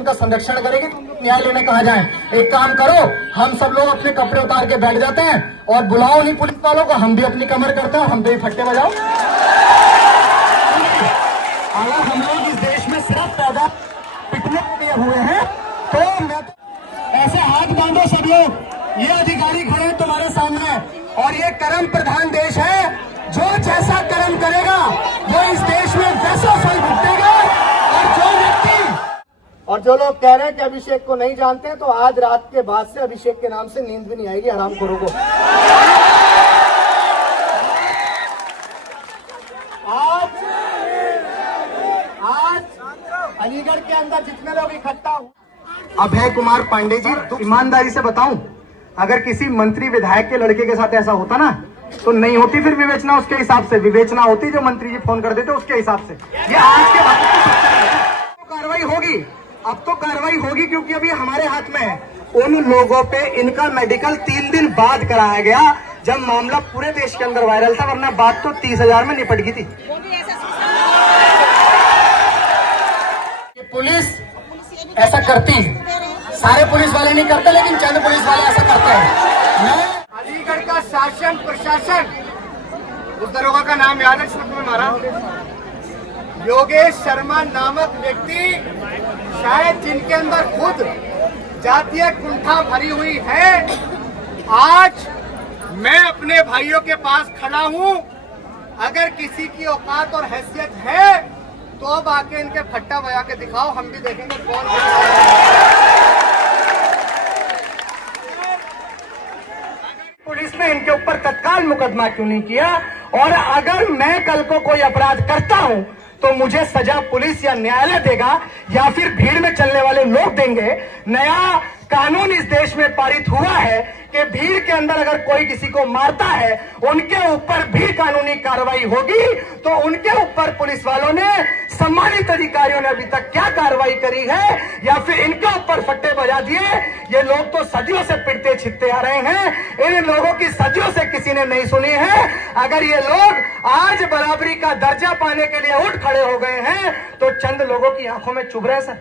उनका संरक्षण करेगी, न्याय लेने कहा जाए। एक काम करो, हम सब लोग अपने कपड़े उतार के बैठ जाते हैं और बुलाओ नहीं पुलिस वालों को, हम भी अपनी कमर करते हैं, हम भी फट्टे बजाओ। अगर हम लोग इस देश में सिर्फ पैदा पिटने के लिए हुए हैं तो मैं ऐसे हाथ बांधो सब लोग, ये अधिकारी खड़े हैं तुम्हारे सामने और ये कर्म प्रधान देश है। जो जैसा कर्म करेगा वो इस देश में वैसा फल भुगतेगा। और जो लोग कह रहे हैं कि अभिषेक को नहीं जानते हैं, तो आज रात के बाद से अभिषेक के नाम से नींद भी नहीं आएगी हरामखोरों को। आज अलीगढ़ के अंदर जितने लोग इकट्ठा हुए, अभय कुमार पांडे जी, तो ईमानदारी से बताऊं, अगर किसी मंत्री विधायक के लड़के के साथ ऐसा होता ना तो नहीं होती फिर विवेचना, उसके हिसाब से विवेचना होती जो मंत्री जी फोन कर देते उसके हिसाब से। ये आज के बाद तो कार्रवाई होगी, अब तो कार्रवाई होगी, क्योंकि अभी हमारे हाथ में है। उन लोगों पे इनका मेडिकल 3 दिन बाद कराया गया जब मामला पूरे देश के अंदर वायरल था, वरना बात तो 30,000 में निपट गई थी। पुलिस ऐसा करती है, सारे पुलिस वाले नहीं करते, लेकिन चंद पुलिस वाले ऐसा करते हैं। अलीगढ़ का शासन प्रशासन, उस दरोगा का नाम याद है शुरू में हमारा, योगेश शर्मा नामक व्यक्ति, शायद जिनके अंदर खुद जातीय कुंठा भरी हुई है, आज मैं अपने भाइयों के पास खड़ा हूं। अगर किसी की औकात और हैसियत है तो अब आके इनके फट्टा बजा के दिखाओ, हम भी देखेंगे कौन। पुलिस ने इनके ऊपर तत्काल मुकदमा क्यों नहीं किया? और अगर मैं कल को कोई अपराध करता हूं तो मुझे सजा पुलिस या न्यायालय देगा या फिर भीड़ में चलने वाले लोग देंगे। नया कानून इस देश में पारित हुआ है कि भीड़ के अंदर अगर कोई किसी को मारता है उनके ऊपर भी कानूनी कार्रवाई होगी। तो उनके ऊपर पुलिस वालों ने, सम्मानित अधिकारियों ने अभी तक क्या कार्रवाई करी है या फिर इनके ऊपर फट्टे बजा दिए? ये लोग तो सदियों से पिटते छिटते आ रहे हैं, इन लोगों की सदियों से किसी ने नहीं सुनी है। अगर ये लोग आज बराबरी का दर्जा पाने के लिए उठ खड़े हो गए हैं तो चंद लोगों की आंखों में चुभ रहे सर,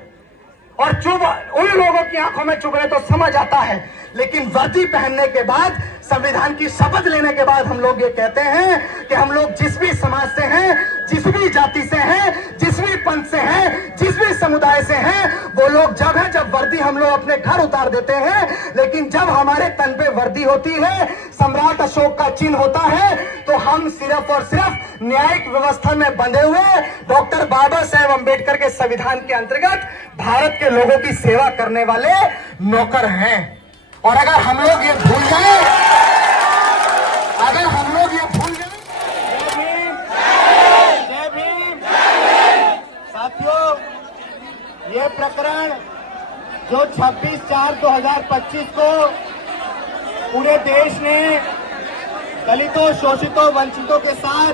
और चुभ उन लोगों की आंखों में चुभ रहे तो समझ आता है, लेकिन वर्दी पहनने के बाद, संविधान की शपथ लेने के बाद हम लोग ये कहते हैं कि हम लोग जिस भी समाज से हैं, जिस भी जाति से हैं, जिस भी पंथ से हैं, जिस भी समुदाय से हैं, वो लोग जब वर्दी हम लोग अपने घर उतार देते हैं, लेकिन जब हमारे तन पे वर्दी होती है, सम्राट अशोक का चिन्ह होता है, तो हम सिर्फ और सिर्फ न्यायिक व्यवस्था में बंधे हुए डॉक्टर बाबा साहेब अम्बेडकर के संविधान के अंतर्गत भारत के लोगों की सेवा करने वाले नौकर हैं। और अगर हम लोग ये भूल जाए, साथियों, ये प्रकरण जो 26/4/2025 को पूरे देश ने दलितों, शोषितों, वंचितों के साथ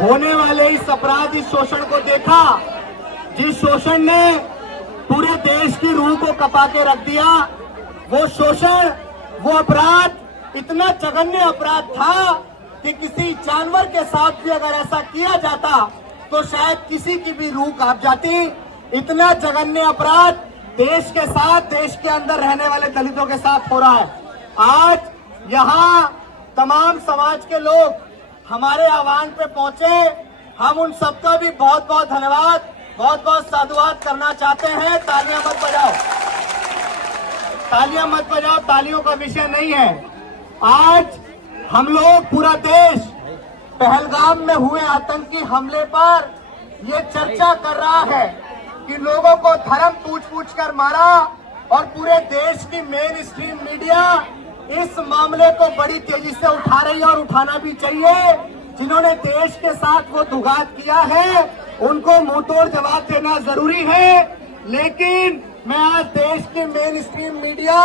होने वाले इस अपराध, इस शोषण को देखा, जिस शोषण ने पूरे देश की रूह को कपा के रख दिया, वो शोषण, वो अपराध इतना जघन्य अपराध था कि किसी जानवर के साथ भी अगर ऐसा किया जाता तो शायद किसी की भी रूह कांप जाती। इतना जघन्य अपराध देश के साथ, देश के अंदर रहने वाले दलितों के साथ हो रहा है। आज यहाँ तमाम समाज के लोग हमारे आह्वान पे पहुंचे, हम उन सबका भी बहुत बहुत धन्यवाद, बहुत बहुत साधुवाद करना चाहते हैं। तालियां मत बजाओ, तालियां मत बजाओ, तालियों का विषय नहीं है। आज हम लोग, पूरा देश पहलगाम में हुए आतंकी हमले पर ये चर्चा कर रहा है कि लोगों को धर्म पूछ कर मारा, और पूरे देश की मेन स्ट्रीम मीडिया इस मामले को बड़ी तेजी से उठा रही है और उठाना भी चाहिए। जिन्होंने देश के साथ वो दुघात किया है उनको मुंहतोड़ जवाब देना जरूरी है। लेकिन मैं आज देश की मेन स्ट्रीम मीडिया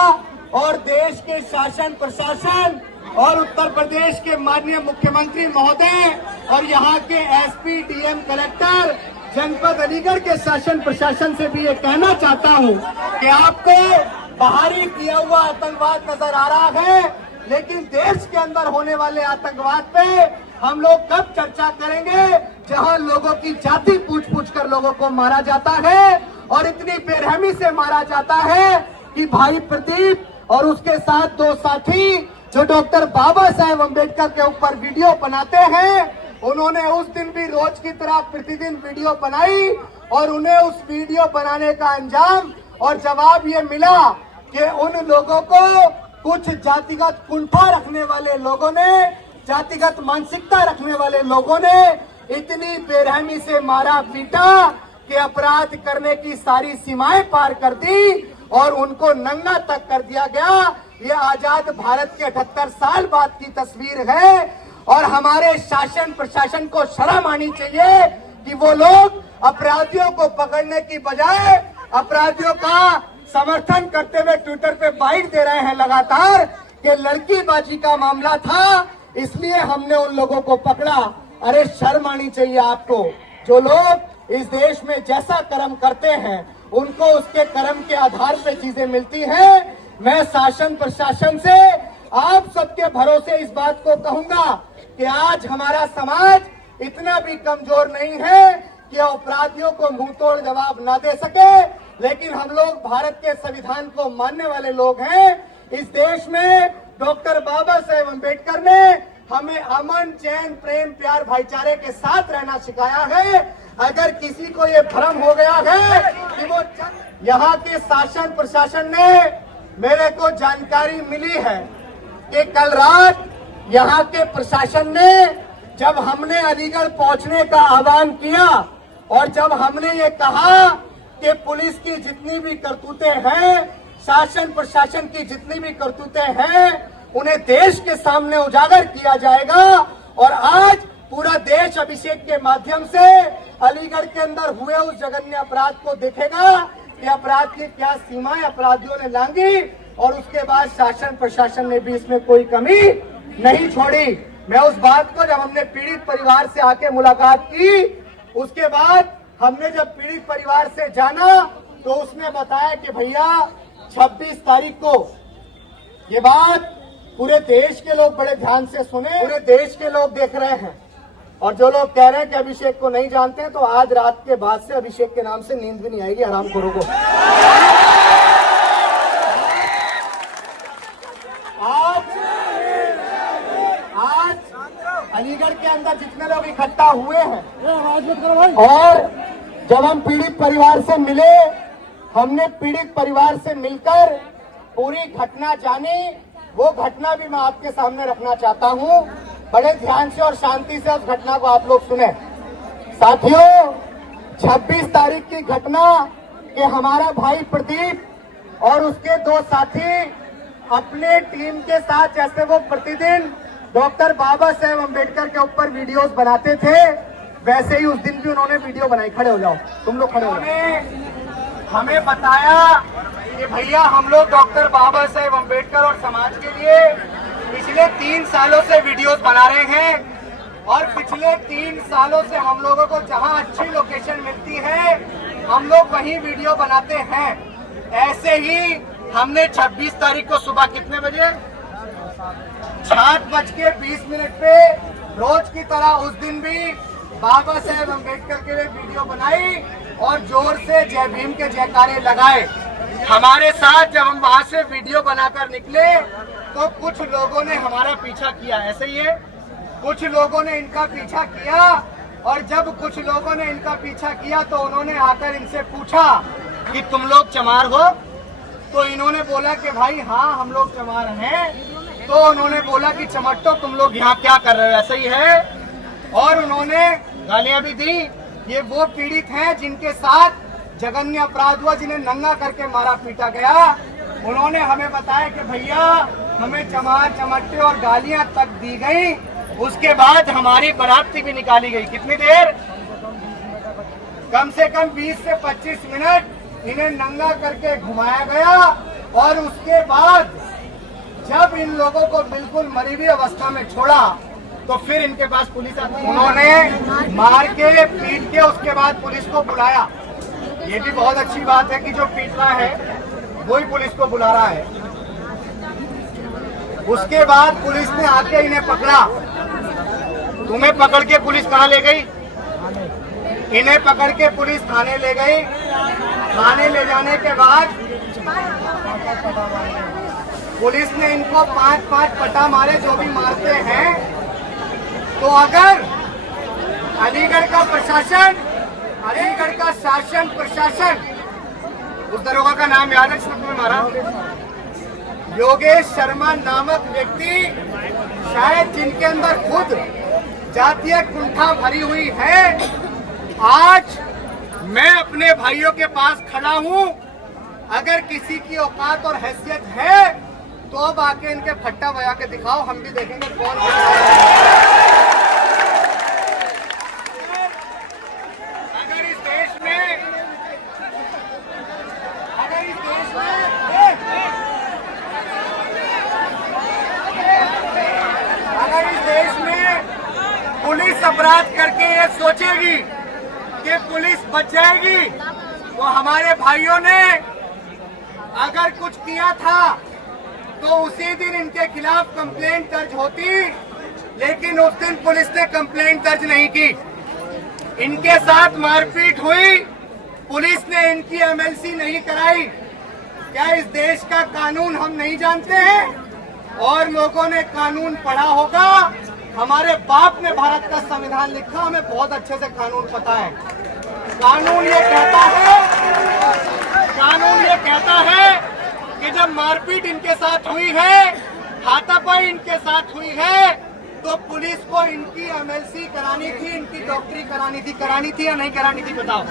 और देश के शासन प्रशासन और उत्तर प्रदेश के माननीय मुख्यमंत्री महोदय और यहाँ के एसपी, डीएम, कलेक्टर, जनपद अलीगढ़ के शासन प्रशासन से भी ये कहना चाहता हूँ कि आपको बाहरी किया हुआ आतंकवाद नजर आ रहा है, लेकिन देश के अंदर होने वाले आतंकवाद पे हम लोग कब चर्चा करेंगे, जहां लोगों की जाति पूछ कर लोगों को मारा जाता है और इतनी बेरहमी से मारा जाता है कि भाई प्रदीप और उसके साथ दो साथी जो डॉक्टर बाबा साहेब अम्बेडकर के ऊपर वीडियो बनाते हैं, उन्होंने उस दिन भी रोज की तरह प्रतिदिन वीडियो बनाई और उन्हें उस वीडियो बनाने का अंजाम और जवाब ये मिला कि उन लोगों को कुछ जातिगत कुंठा रखने वाले लोगों ने, जातिगत मानसिकता रखने वाले लोगों ने इतनी बेरहमी से मारा पीटा कि अपराध करने की सारी सीमाएं पार कर दी और उनको नंगा तक कर दिया गया। ये आजाद भारत के 78 साल बाद की तस्वीर है और हमारे शासन प्रशासन को शर्म आनी चाहिए कि वो लोग अपराधियों को पकड़ने की बजाय अपराधियों का समर्थन करते हुए ट्विटर पे बाइट दे रहे हैं लगातार कि लड़कीबाजी का मामला था इसलिए हमने उन लोगों को पकड़ा। अरे शर्म आनी चाहिए आपको। जो लोग इस देश में जैसा कर्म करते हैं उनको उसके कर्म के आधार पे चीजें मिलती हैं। मैं शासन प्रशासन से आप सबके भरोसे इस बात को कहूंगा कि आज हमारा समाज इतना भी कमजोर नहीं है कि अपराधियों को मुंहतोड़ जवाब ना दे सके, लेकिन हम लोग भारत के संविधान को मानने वाले लोग हैं। इस देश में डॉक्टर बाबा साहेब अम्बेडकर ने हमें अमन, चैन, प्रेम, प्यार, भाईचारे के साथ रहना सिखाया है। अगर किसी को ये भ्रम हो गया है कि वो यहाँ के शासन प्रशासन ने, मेरे को जानकारी मिली है कि कल रात यहाँ के प्रशासन ने जब हमने अलीगढ़ पहुंचने का आह्वान किया और जब हमने ये कहा कि पुलिस की जितनी भी करतूतें हैं, शासन प्रशासन की जितनी भी करतूतें हैं, उन्हें देश के सामने उजागर किया जाएगा और आज पूरा देश अभिषेक के माध्यम से अलीगढ़ के अंदर हुए उस जघन्य अपराध को देखेगा कि अपराध की क्या सीमाएं अपराधियों ने लांगी और उसके बाद शासन प्रशासन ने भी इसमें कोई कमी नहीं छोड़ी। मैं उस बात को जब हमने पीड़ित परिवार से आके मुलाकात की, उसके बाद हमने जब पीड़ित परिवार से जाना तो उसने बताया कि भैया 26 तारीख को, ये बात पूरे देश के लोग बड़े ध्यान से सुने, पूरे देश के लोग देख रहे हैं और जो लोग कह रहे हैं कि अभिषेक को नहीं जानते हैं, तो आज रात के बाद से अभिषेक के नाम से नींद भी नहीं आएगी हरामखोरों को। आज अलीगढ़ के अंदर जितने लोग इकट्ठा हुए हैं और जब हम पीड़ित परिवार से मिले, हमने पीड़ित परिवार से मिलकर पूरी घटना जानी। वो घटना भी मैं आपके सामने रखना चाहता हूँ। बड़े ध्यान से और शांति से उस घटना को आप लोग सुने। साथियों, 26 तारीख की घटना कि हमारा भाई प्रदीप और उसके दो साथी अपने टीम के साथ, जैसे वो प्रतिदिन डॉक्टर बाबा साहेब अम्बेडकर के ऊपर वीडियोस बनाते थे, वैसे ही उस दिन भी उन्होंने वीडियो बनाई। खड़े हो जाओ, तुम लोग खड़े हो जाओ। हमें बताया कि भैया हम लोग डॉक्टर बाबा साहेब अम्बेडकर और समाज के लिए पिछले 3 सालों से वीडियोस बना रहे हैं और पिछले 3 सालों से हम लोगों को जहां अच्छी लोकेशन मिलती है हम लोग वहीं वीडियो बनाते हैं। ऐसे ही हमने 26 तारीख को सुबह कितने बजे, 7:20 पे रोज की तरह उस दिन भी बाबा साहेब अम्बेडकर के लिए वीडियो बनाई और जोर से जय भीम के जयकारे लगाए। हमारे साथ जब हम वहां से वीडियो बनाकर निकले तो कुछ लोगों ने हमारा पीछा किया। ऐसे ही है, कुछ लोगों ने इनका पीछा किया और जब कुछ लोगों ने इनका पीछा किया तो उन्होंने आकर इनसे पूछा कि तुम लोग चमार हो? तो इन्होंने बोला कि भाई हाँ हम लोग चमार हैं। तो उन्होंने बोला कि चमट्टो तुम लोग यहाँ क्या कर रहे हो? ऐसे ही है। और उन्होंने गालियां भी दी। ये वो पीड़ित हैं जिनके साथ जघन्य अपराध हुआ, जिन्हें नंगा करके मारा पीटा गया। उन्होंने हमें बताया कि भैया हमें चमार, चमट्टे और गालियां तक दी गई। उसके बाद हमारी बारात भी निकाली गई। कितनी देर? कम से कम 20 से 25 मिनट इन्हें नंगा करके घुमाया गया और उसके बाद जब इन लोगों को बिल्कुल मरी हुई अवस्था में छोड़ा तो फिर इनके पास पुलिस आती। उन्होंने मार के पीट के उसके बाद पुलिस को बुलाया। ये भी बहुत अच्छी बात है कि जो पीट रहा है वही पुलिस को बुला रहा है। उसके बाद पुलिस ने आके इन्हें पकड़ा। तुम्हें पकड़ के पुलिस कहाँ ले गई? इन्हें पकड़ के पुलिस थाने ले गई। थाने ले जाने के बाद पुलिस ने इनको 5-5 पटा मारे, जो भी मारते हैं। तो अगर अलीगढ़ का प्रशासन, अलीगढ़ का शासन प्रशासन, उस दरोगा का नाम याद है जिसने तुम्हें मारा, योगेश शर्मा नामक व्यक्ति, शायद जिनके अंदर खुद जातीय कुंठा भरी हुई है, आज मैं अपने भाइयों के पास खड़ा हूं। अगर किसी की औकात और हैसियत है तो अब आके इनके फट्टा बजा के दिखाओ, हम भी देखेंगे कौन अगर इस देश में पुलिस अपराध करके ये सोचेगी कि पुलिस बच जाएगी, तो हमारे भाइयों ने अगर कुछ किया था तो उसी दिन इनके खिलाफ कंप्लेंट दर्ज होती, लेकिन उस दिन पुलिस ने कंप्लेंट दर्ज नहीं की। इनके साथ मारपीट हुई, पुलिस ने इनकी एमएलसी नहीं कराई। क्या इस देश का कानून हम नहीं जानते हैं? और लोगों ने कानून पढ़ा होगा, हमारे बाप ने भारत का संविधान लिखा, हमें बहुत अच्छे से कानून पता है। कानून ये कहता है कि जब मारपीट इनके साथ हुई है, हाथापाई इनके साथ हुई है, तो पुलिस को इनकी एमएलसी करानी थी, इनकी डॉक्टरी करानी थी या नहीं करानी थी बताओ।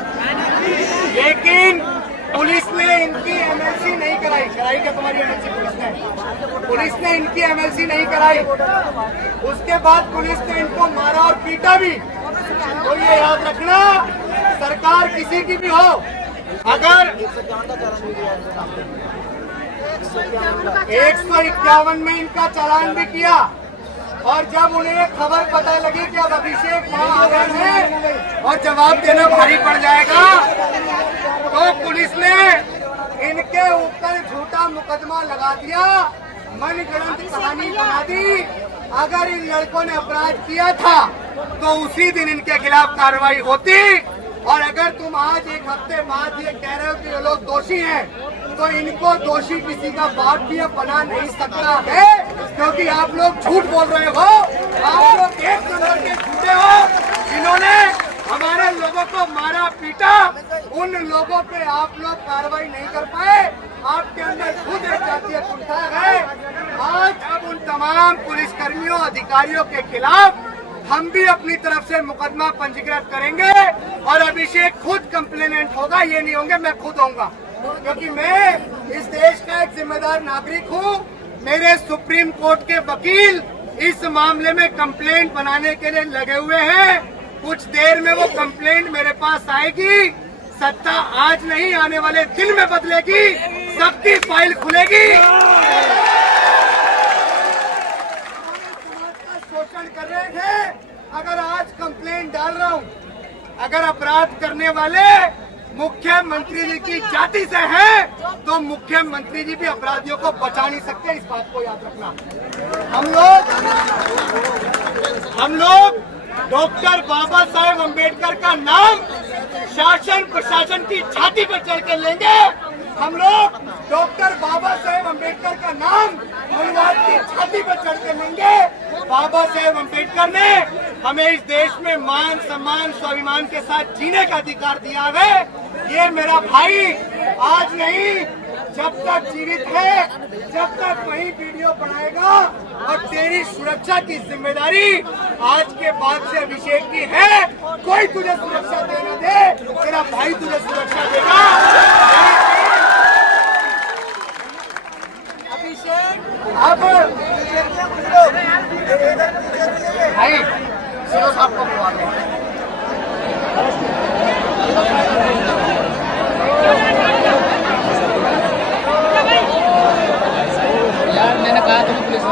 लेकिन पुलिस ने इनकी एमएलसी नहीं कराई। क्या तुम्हारी एमएलसी? पुलिस ने इनकी एमएलसी नहीं कराई। उसके बाद पुलिस ने इनको मारा और पीटा भी। तो ये याद रखना, सरकार किसी की भी हो, अगर 151 में इनका चालान भी किया, और जब उन्हें खबर पता लगी कि अब अभिषेक वहां आ गए हैं और जवाब देना भारी पड़ जाएगा, तो पुलिस ने इनके ऊपर झूठा मुकदमा लगा दिया, मनगढ़ंत कहानी बना दी। अगर इन लड़कों ने अपराध किया था तो उसी दिन इनके खिलाफ कार्रवाई होती। और अगर तुम आज एक हफ्ते बाद ये कह रहे हो कि ये लोग दोषी हैं, तो इनको दोषी किसी का बाप भी बना नहीं सकता है, क्योंकि आप लोग झूठ बोल रहे हो। आप लोग एक नंबर के झूठे हो, जिन्होंने हमारे लोगों को मारा पीटा, उन लोगों पे आप लोग कार्रवाई नहीं कर पाए। आपके अंदर खुद एक जातीय कुंठा है। आज अब उन तमाम पुलिसकर्मियों, अधिकारियों के खिलाफ हम भी अपनी तरफ से मुकदमा पंजीकृत करेंगे, और अभिषेक खुद कंप्लेनेंट होगा, ये नहीं होंगे, मैं खुद होऊंगा, क्योंकि मैं इस देश का एक जिम्मेदार नागरिक हूँ। मेरे सुप्रीम कोर्ट के वकील इस मामले में कंप्लेंट बनाने के लिए लगे हुए हैं। कुछ देर में वो कंप्लेंट मेरे पास आएगी। सत्ता आज नहीं, आने वाले दिन में बदलेगी, सबकी फाइल खुलेगी। शोषण कर रहे थे, अगर आज कंप्लेंट डाल रहा हूँ, अगर अपराध करने वाले मुख्यमंत्री जी की जाति से हैं, तो मुख्यमंत्री जी भी अपराधियों को बचा नहीं सकते, इस बात को याद रखना। हम लोग डॉक्टर बाबा साहेब अम्बेडकर का नाम शासन प्रशासन की छाती पर चढ़ कर लेंगे। हम लोग डॉक्टर बाबा साहेब अम्बेडकर का नाम अनुवाद की छाती पर चढ़ कर लेंगे। बाबा साहेब अम्बेडकर ने हमें इस देश में मान सम्मान स्वाभिमान के साथ जीने का अधिकार दिया है। ये मेरा भाई आज नहीं, जब तक जीवित है, जब तक वही वीडियो बनाएगा, और तेरी सुरक्षा की जिम्मेदारी आज के बाद से अभिषेक की है। कोई तुझे सुरक्षा देना दे, तेरा भाई तुझे सुरक्षा देगा। अब भाई सीओ साहब को बुला लो। यार मैंने कहा था पुलिस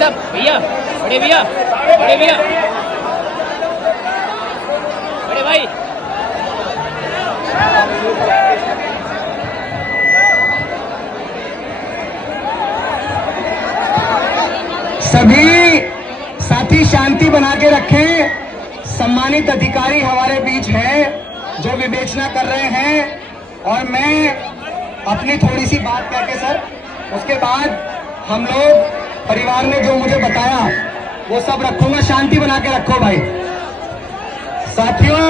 सब भैया, बड़े भैया, बड़े भैया, बड़े भाई, सभी साथी शांति बना के रखें। सम्मानित अधिकारी हमारे बीच हैं जो विवेचना कर रहे हैं, और मैं अपनी थोड़ी सी बात कह के सर उसके बाद हम लोग परिवार ने जो मुझे बताया वो सब रखूंगा। शांति बना के रखो भाई। साथियों,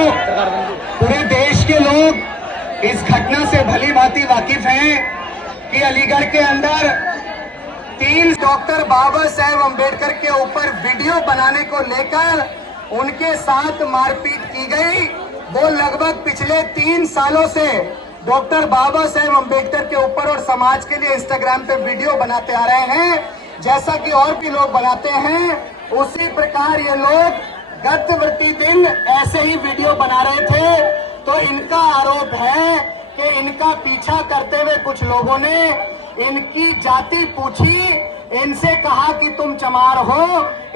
पूरे देश के लोग इस घटना से भली भांति वाकिफ हैं कि अलीगढ़ के अंदर 3 डॉक्टर बाबा साहेब अम्बेडकर के ऊपर वीडियो बनाने को लेकर उनके साथ मारपीट की गई। वो लगभग पिछले 3 सालों से डॉक्टर बाबा साहेब अम्बेडकर के ऊपर और समाज के लिए इंस्टाग्राम पे वीडियो बनाते आ रहे हैं, जैसा कि और भी लोग बनाते हैं। उसी प्रकार ये लोग गतवर्ती दिन ऐसे ही वीडियो बना रहे थे। तो इनका आरोप है कि इनका पीछा करते हुए कुछ लोगों ने इनकी जाति पूछी, इनसे कहा कि तुम चमार हो,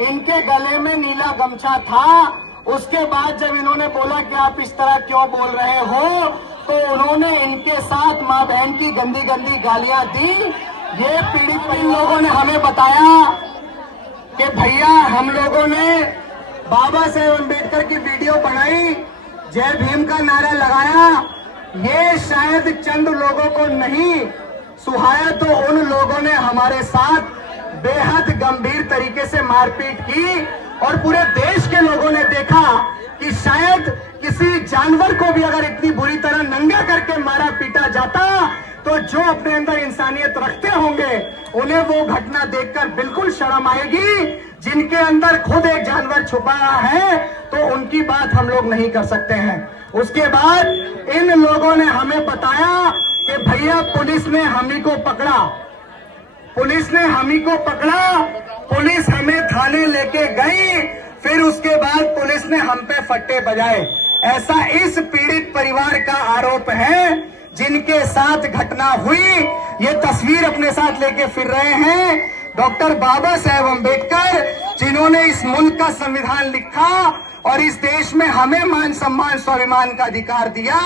इनके गले में नीला गमछा था। उसके बाद जब इन्होंने बोला कि आप इस तरह क्यों बोल रहे हो, तो उन्होंने इनके साथ माँ बहन की गंदी गंदी गालियां दी। ये पीड़ित लोगों ने हमें बताया कि भैया हम लोगों ने बाबा साहेब अम्बेडकर की वीडियो बनाई, जय भीम का नारा लगाया, ये शायद चंद लोगों को नहीं सुहाया, तो उन लोगों ने हमारे साथ बेहद गंभीर तरीके से मारपीट की। और पूरे देश के लोगों ने देखा कि शायद किसी जानवर को भी अगर इतनी बुरी तरह नंगा करके मारा पीटा जाता, तो जो अपने अंदर इंसानियत रखते होंगे उन्हें वो घटना देखकर बिल्कुल शर्म आएगी। जिनके अंदर खुद एक जानवर छुपा है तो उनकी बात हम लोग नहीं कर सकते हैं। उसके बाद इन लोगों ने हमें बताया कि भैया पुलिस ने हमी को पकड़ा, पुलिस ने हमी को पकड़ा, पुलिस हमें थाने लेके गई, फिर उसके बाद पुलिस ने हम पे फट्टे बजाए। ऐसा इस पीड़ित परिवार का आरोप है जिनके साथ घटना हुई। ये तस्वीर अपने साथ लेके फिर रहे हैं डॉक्टर बाबा साहेब अम्बेडकर, जिन्होंने इस मुल्क का संविधान लिखा और इस देश में हमें मान सम्मान स्वाभिमान का अधिकार दिया।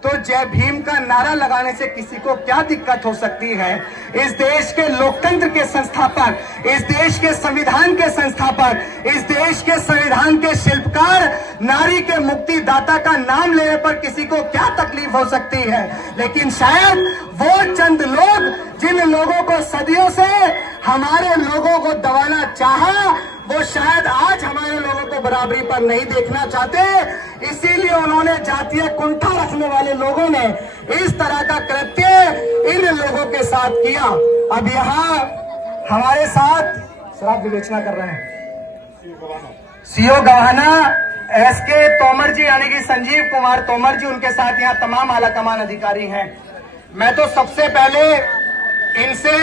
तो जय भीम का नारा लगाने से किसी को क्या दिक्कत हो सकती है? इस देश के लोकतंत्र के संस्थापक, इस देश के संविधान के संस्थापक, इस देश के संविधान के शिल्पकार, नारी के मुक्तिदाता का नाम लेने पर किसी को क्या तकलीफ हो सकती है? लेकिन शायद वो चंद लोग जिन लोगों को सदियों से हमारे लोगों को दबाना चाहा, वो शायद आज हमारे लोगों को बराबरी पर नहीं देखना चाहते। इसीलिए उन्होंने जातीय कुंठा रखने वाले लोगों ने इस तरह का कृत्य इन लोगों के साथ किया। अब यहाँ हमारे साथ शराब विवेचना कर रहे हैं सीओ गवाना एसके तोमर जी, यानी कि संजीव कुमार तोमर जी, उनके साथ यहाँ तमाम आला कमान अधिकारी हैं। मैं तो सबसे पहले इनसे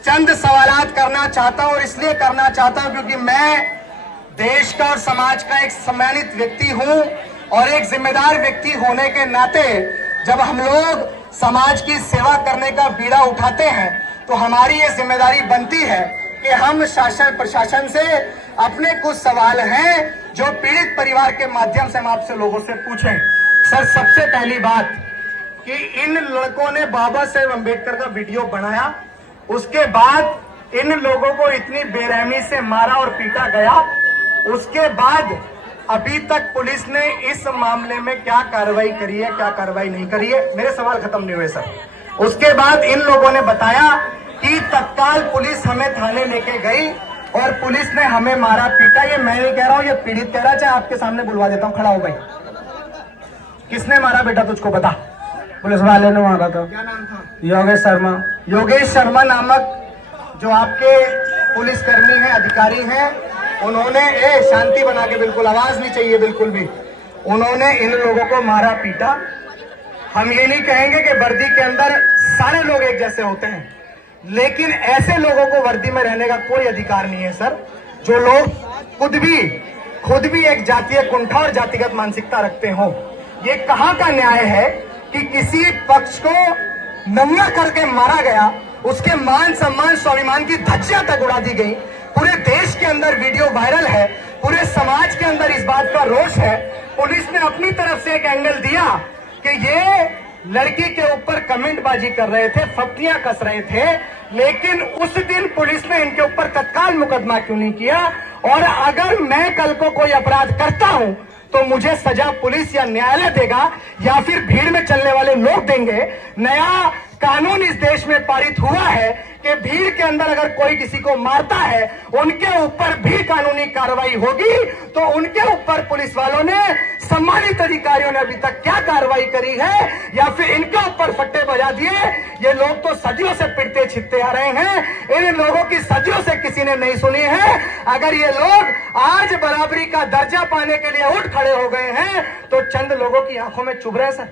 चंद सवालात करना चाहता हूं, और इसलिए करना चाहता हूं क्योंकि मैं देश का और समाज का एक सम्मानित व्यक्ति हूं, और एक जिम्मेदार व्यक्ति होने के नाते जब हम लोग समाज की सेवा करने का बीड़ा उठाते हैं तो हमारी ये जिम्मेदारी बनती है कि हम शासन प्रशासन से अपने कुछ सवाल हैं जो पीड़ित परिवार के माध्यम से हम आपसे लोगों से पूछें। सर, सबसे पहली बात कि इन लड़कों ने बाबा साहेब अम्बेडकर का वीडियो बनाया, उसके बाद इन लोगों को इतनी बेरहमी से मारा और पीटा गया, उसके बाद अभी तक पुलिस ने इस मामले में क्या कार्रवाई करी है, क्या कार्रवाई नहीं करी है? मेरे सवाल खत्म नहीं हुए सर। उसके बाद इन लोगों ने बताया कि तत्काल पुलिस हमें थाने लेके गई और पुलिस ने हमें मारा पीटा। ये मैं नहीं कह रहा हूं, ये पीड़ित कह रहा है। चाहे आपके सामने बुलवा देता हूं, खड़ा हो भाई। किसने मारा बेटा तुझको, बता। पुलिस वाले ने मारा था। क्या नाम था? योगेश शर्मा। योगेश शर्मा नामक जो आपके पुलिसकर्मी हैं, अधिकारी हैं, उन्होंने शांति बना के, बिल्कुल आवाज नहीं चाहिए बिल्कुल भी, उन्होंने इन लोगों को मारा पीटा। हम ये नहीं कहेंगे कि वर्दी के अंदर सारे लोग एक जैसे होते हैं, लेकिन ऐसे लोगों को वर्दी में रहने का कोई अधिकार नहीं है सर, जो लोग खुद भी एक जातीय कुंठा और जातिगत मानसिकता रखते हो। ये कहां का न्याय है कि किसी पक्ष को नंगा करके मारा गया, उसके मान सम्मान स्वाभिमान की धज्जियां तक उड़ा दी गई। पूरे देश के अंदर वीडियो वायरल है, पूरे समाज के अंदर इस बात का रोष है। पुलिस ने अपनी तरफ से एक एंगल दिया कि ये लड़की के ऊपर कमेंटबाजी कर रहे थे, फप्तियां कस रहे थे, लेकिन उस दिन पुलिस ने इनके ऊपर तत्काल मुकदमा क्यों नहीं किया? और अगर मैं कल को कोई अपराध करता हूं तो मुझे सजा पुलिस या न्यायालय देगा या फिर भीड़ में चलने वाले लोग देंगे। नया कानून इस देश में पारित हुआ है कि भीड़ के अंदर अगर कोई किसी को मारता है उनके ऊपर भी कानूनी कार्रवाई होगी। तो उनके ऊपर पुलिस वालों ने, सम्मानित अधिकारियों ने अभी तक क्या कार्रवाई करी है या फिर इनके ऊपर फट्टे बजा दिए? ये लोग तो सदियों से पिटते छिटते आ रहे हैं, इन लोगों की सदियों से किसी ने नहीं सुनी है। अगर ये लोग आज बराबरी का दर्जा पाने के लिए उठ खड़े हो गए हैं तो चंद लोगों की आंखों में चुभ रहे सर,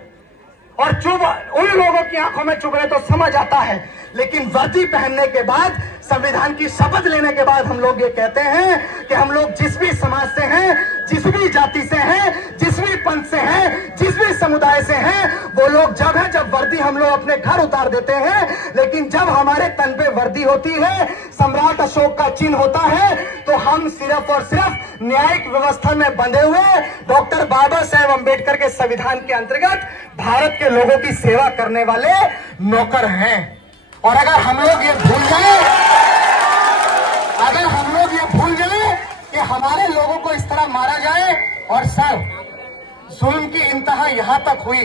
और चुभ उन लोगों की आंखों में चुभ रहे तो समझ आता है। लेकिन वर्दी पहनने के बाद, संविधान की शपथ लेने के बाद हम लोग ये कहते हैं कि हम लोग जिस भी समाज से हैं, जिस भी जाति से हैं, जिस भी पंथ से हैं, जिस भी समुदाय से हैं, वो लोग जब वर्दी हम लोग अपने घर उतार देते हैं। लेकिन जब हमारे तन पे वर्दी होती है, सम्राट अशोक का चिन्ह होता है, तो हम सिर्फ और सिर्फ न्यायिक व्यवस्था में बंधे हुए डॉक्टर बाबा साहेब अम्बेडकर के संविधान के अंतर्गत भारत के लोगों की सेवा करने वाले नौकर हैं। और अगर हम लोग ये भूल जाए कि हमारे लोगों को इस तरह मारा जाए, और सर जुल्म की इंतहा यहां तक हुई,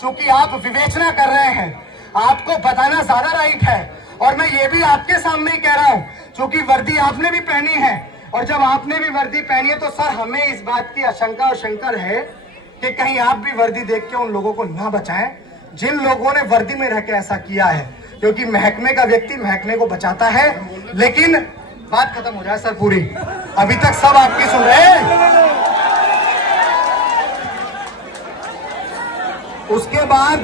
क्योंकि आप विवेचना कर रहे हैं, आपको बताना ज्यादा राइट है। और मैं ये भी आपके सामने ही कह रहा हूं, क्योंकि वर्दी आपने भी पहनी है, और जब आपने भी वर्दी पहनी है तो सर हमें इस बात की आशंका और शंकर है कि कहीं आप भी वर्दी देख के उन लोगों को ना बचाएं जिन लोगों ने वर्दी में रह के ऐसा किया है। क्योंकि महकमे का व्यक्ति महकमे को बचाता है। लेकिन बात खत्म हो जाए सर पूरी, अभी तक सब आपकी सुन रहे हैं। उसके बाद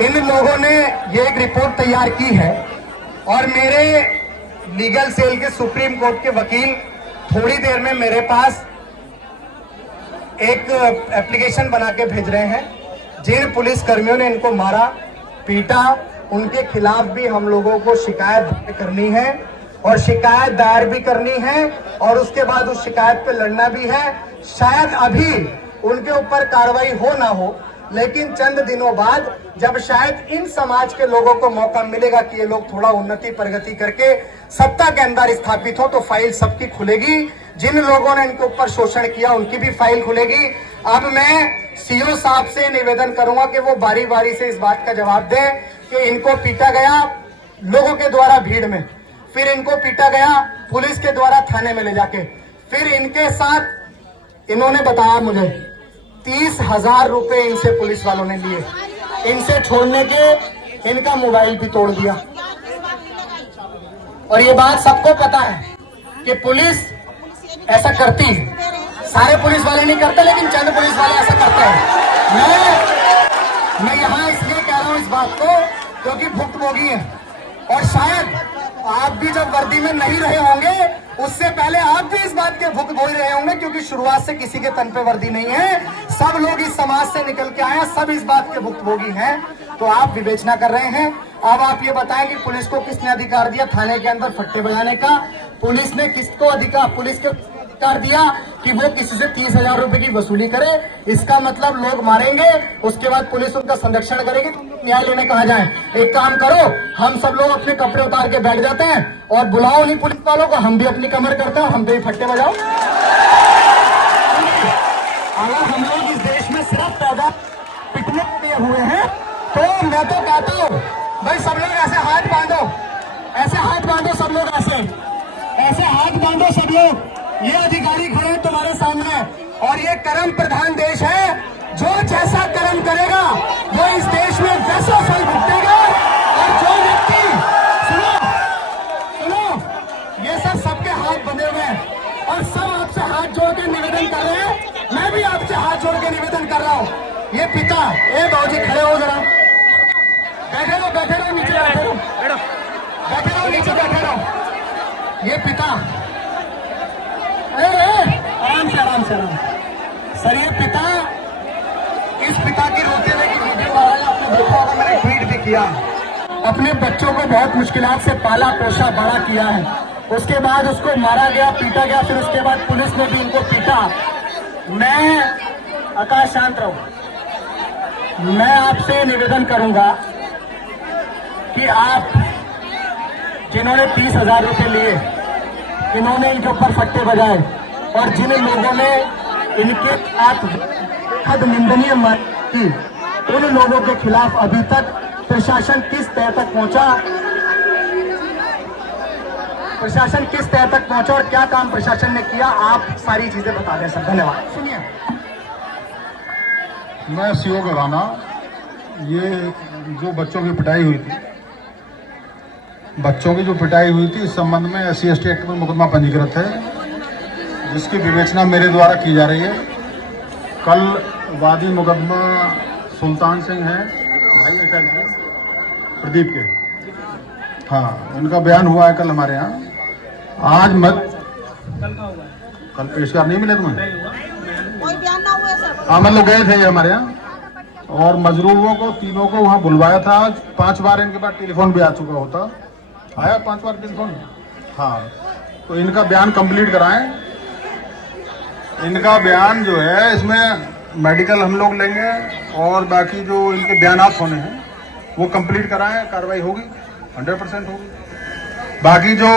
इन लोगों ने ये एक रिपोर्ट तैयार की है, और मेरे लीगल सेल के सुप्रीम कोर्ट के वकील थोड़ी देर में मेरे पास एक एप्लीकेशन बना के भेज रहे हैं। जिन पुलिस कर्मियों ने इनको मारा पीटा, उनके खिलाफ भी हम लोगों को शिकायत करनी है, और शिकायत दायर भी करनी है, और उसके बाद उस शिकायत पे लड़ना भी है। शायद अभी उनके ऊपर कार्रवाई हो ना हो, लेकिन चंद दिनों बाद जब शायद इन समाज के लोगों को मौका मिलेगा कि ये लोग थोड़ा उन्नति प्रगति करके सत्ता के अंदर स्थापित हो, तो फाइल सबकी खुलेगी। जिन लोगों ने इनके ऊपर शोषण किया उनकी भी फाइल खुलेगी। अब मैं सीओ साहब से निवेदन करूंगा कि वो बारी बारी से इस बात का जवाब दें कि इनको पीटा गया लोगों के द्वारा भीड़ में, फिर इनको पीटा गया पुलिस के द्वारा थाने में ले जाके, फिर इनके साथ इन्होंने बताया मुझे 30,000 रुपए इनसे पुलिस वालों ने लिए, इनसे छोड़ने के इनका मोबाइल भी तोड़ दिया। और ये बात सबको पता है कि पुलिस ऐसा करती है। सारे पुलिस वाले नहीं करते, लेकिन चंद पुलिस वाले ऐसा करते हैं। मैं यहाँ इसलिए कह रहा हूँ इस बात को क्योंकि भुक्तभोगी है, और शायद आप भी जब वर्दी में नहीं रहे होंगे उससे पहले आप भी इस बात के भुक्तभोगी रहे होंगे, क्योंकि शुरुआत से किसी के तन पे वर्दी नहीं है। सब लोग इस समाज से निकल के आए हैं, सब इस बात के भुक्तभोगी हैं। तो आप विवेचना कर रहे हैं। अब आप ये बताएं कि पुलिस को किसने अधिकार दिया थाने के अंदर फट्टे बजाने का? पुलिस ने किसको अधिकार दिया कि वो किसी से 30,000 रुपए की वसूली करे? इसका मतलब लोग मारेंगे, उसके बाद पुलिस उनका संरक्षण करेगी, न्याय लेने कहा जाए। एक काम करो, हम सब लोग अपने कपड़े उतार के बैठ जाते हैं और बुलाओ नहीं पुलिस वालों को, हम भी अपनी कमर करते हैं, हम भी फट्टे बजाओ। अगर हम लोग इस देश में सिर्फ पैदा पिटने के लिए हुए हैं तो मैं तो कहता हूँ भाई सब लोग ऐसे हाथ बांधो, ऐसे हाथ बांधो सब लोग, ऐसे हाथ बांधो सब लोग। ये अधिकारी खड़े हैं तुम्हारे सामने, और ये कर्म प्रधान देश है। जो जैसा कर्म करेगा वो इस देश में वैसा फल भुगतेगा। और जो व्यक्ति सुनो, ये सब सबके हाथ बंधे हुए हैं, और सब आपसे हाथ जोड़ के निवेदन कर रहे हैं। मैं भी आपसे हाथ जोड़ के निवेदन कर रहा हूँ। ये पिता, ए बाबूजी खड़े हो जरा, बैठे रहो नीचे, बैठे रहो। ये पिता, आराम से सर, ये पिता, इस पिता की रोते हुए की वीडियो वायरल आपने देखा होगा, मैंने ट्वीट भी किया। अपने बच्चों को बहुत मुश्किलात से पाला पोसा बड़ा किया है, उसके बाद उसको मारा गया, पीटा गया, फिर उसके बाद पुलिस ने भी इनको पीटा। मैं आकाश शांत रहो, मैं आपसे निवेदन करूंगा कि आप जिन्होंने 30,000 रुपए लिए, इन्होंने इनके ऊपर फट्टे बजाए, और जिन लोगों ने इनके साथ हद निंदनीय की उन लोगों के खिलाफ अभी तक प्रशासन किस तय तक पहुंचा, प्रशासन किस तय तक पहुंचा और क्या काम प्रशासन ने किया, आप सारी चीजें बता दें सर। धन्यवाद। सुनिए, मैं सीओ गवाना, ये जो बच्चों की पिटाई हुई थी, बच्चों की जो पिटाई हुई थी इस संबंध में SC/ST एक्ट में मुकदमा पंजीकृत है, जिसकी विवेचना मेरे द्वारा की जा रही है। कल वादी मुकदमा सुल्तान सिंह है, भाई है शायद प्रदीप के, हाँ, उनका बयान हुआ है कल हमारे यहाँ। आज मत कल पेशकार नहीं मिले तुम्हें? कोई बयान ना हुआ सर। हाँ, मतलब गए थे ये हमारे यहाँ, और मजरूरों को तीनों को वहाँ बुलवाया था। आज 5 बार इनके पास टेलीफोन भी आ चुका होता, आया 5 बार टेलीफोन। हाँ, तो इनका बयान कंप्लीट कराएं। इनका बयान जो है इसमें मेडिकल हम लोग लेंगे और बाकी जो इनके बयानात होने हैं वो कंप्लीट कराएं, कार्रवाई होगी, 100% होगी। बाकी जो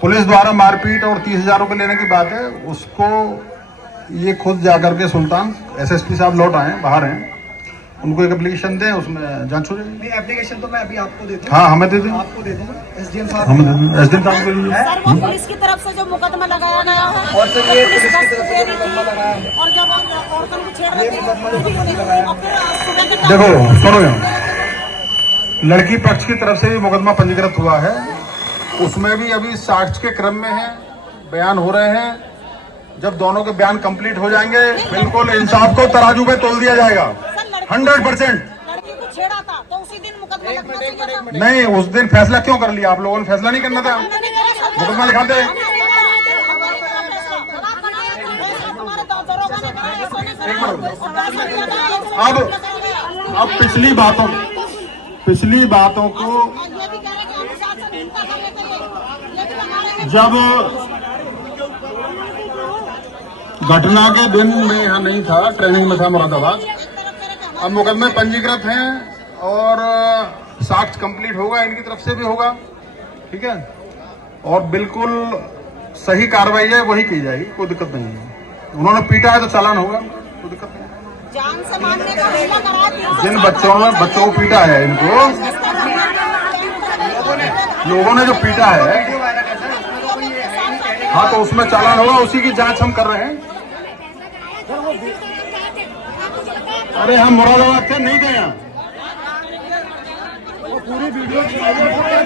पुलिस द्वारा मारपीट और 30,000 रुपये लेने की बात है, उसको ये खुद जाकर के सुल्तान SSP साहब लौट आए, बाहर हैं, उनको एक एप्लीकेशन दें, उसमें जांच हो जाएगी। एप्लीकेशन तो मैं अभी आपको दे दूं। हाँ, हमें दे दें, आपको दे दूंगा, SDM साहब, हमें दे दें, SDM साहब के लिए। सर वो पुलिस की तरफ से जो मुकदमा लगाया गया है, और सर ये पुलिस की तरफ से मुकदमा लगाया है, और जब औरतों को छेड़ रहे थे और फिर सुबह के देखो सुनो, यहाँ लड़की पक्ष की तरफ से भी मुकदमा पंजीकृत हुआ है, उसमें भी अभी साक्ष्य के क्रम में है, बयान हो रहे हैं। जब दोनों के बयान कंप्लीट हो जाएंगे, बिल्कुल इंसाफ को तराजू पे तोल दिया जाएगा, 100%। लड़की को छेड़ा था तो उसी दिन मुकदमा लगना चाहिए था। नहीं, उस दिन फैसला क्यों कर लिया आप लोगों ने? फैसला नहीं करना था, मुकदमा लिखाते। अब पिछली बातों को जब घटना के दिन में यहाँ नहीं था, ट्रेनिंग में था मुरादाबाद। अब मुकदमे पंजीकृत हैं और साक्ष्य कंप्लीट होगा, इनकी तरफ से भी होगा, ठीक है, और बिल्कुल सही कार्रवाई है वही की जाएगी, कोई दिक्कत नहीं है। उन्होंने पीटा है तो चालान होगा, कोई दिक्कत नहीं है। जान से मारने का हमला करा दिया। जिन बच्चों को पीटा है, इनको लोगों ने जो पीटा है, हाँ, तो उसमें चालान होगा, उसी की जांच हम कर रहे हैं। अरे हम मुरादाबाद से नहीं गए यहाँ।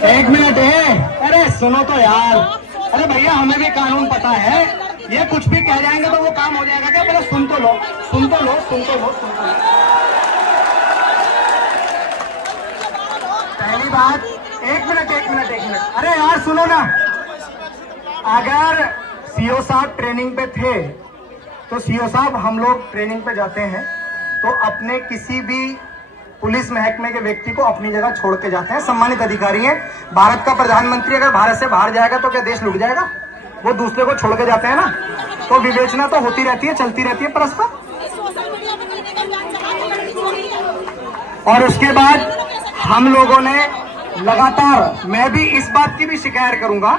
एक मिनट है, अरे सुनो तो यार, अरे भैया हमें भी कानून पता है, ये कुछ भी कह जाएंगे तो वो काम हो जाएगा क्या? पहले सुन तो लो। पहली बात, एक मिनट, अरे यार सुनो ना, अगर सीओ साहब ट्रेनिंग पे थे तो सीओ साहब, हम लोग ट्रेनिंग पे जाते हैं तो अपने किसी भी पुलिस महकमे के व्यक्ति को अपनी जगह छोड़ के जाते हैं, सम्मानित अधिकारी हैं। भारत का प्रधानमंत्री अगर भारत से बाहर जाएगा तो क्या देश लुट जाएगा? वो दूसरे को छोड़ के जाते हैं ना, तो विवेचना तो होती रहती है, चलती रहती है परस्पर। और उसके बाद हम लोगों ने लगातार, मैं भी इस बात की भी शिकायत करूंगा,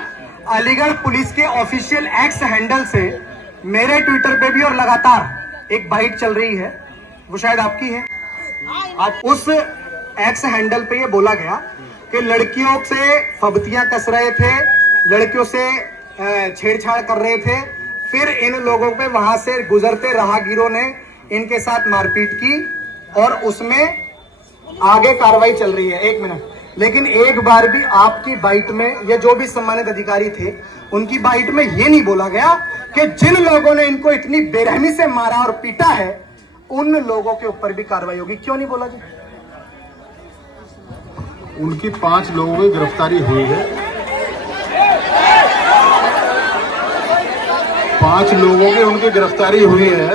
अलीगढ़ पुलिस के ऑफिशियल एक्स हैंडल से मेरे ट्विटर पे भी और लगातार एक बाइट चल रही है, वो शायद आपकी है। आज उस एक्स हैंडल पे ये बोला गया कि लड़कियों से फबतियां कस रहे थे, लड़कियों से छेड़छाड़ कर रहे थे, फिर इन लोगों पे वहां से गुजरते राहगीरों ने इनके साथ मारपीट की और उसमें आगे कार्रवाई चल रही है। 1 मिनट, लेकिन एक बार भी आपकी बाइट में, या जो भी सम्मानित अधिकारी थे उनकी बाइट में ये नहीं बोला गया कि जिन लोगों ने इनको इतनी बेरहमी से मारा और पीटा है उन लोगों के ऊपर भी कार्रवाई होगी। क्यों नहीं बोला जी? उनकी 5 लोगों की गिरफ्तारी हुई है, 5 लोगों की उनकी गिरफ्तारी हुई है,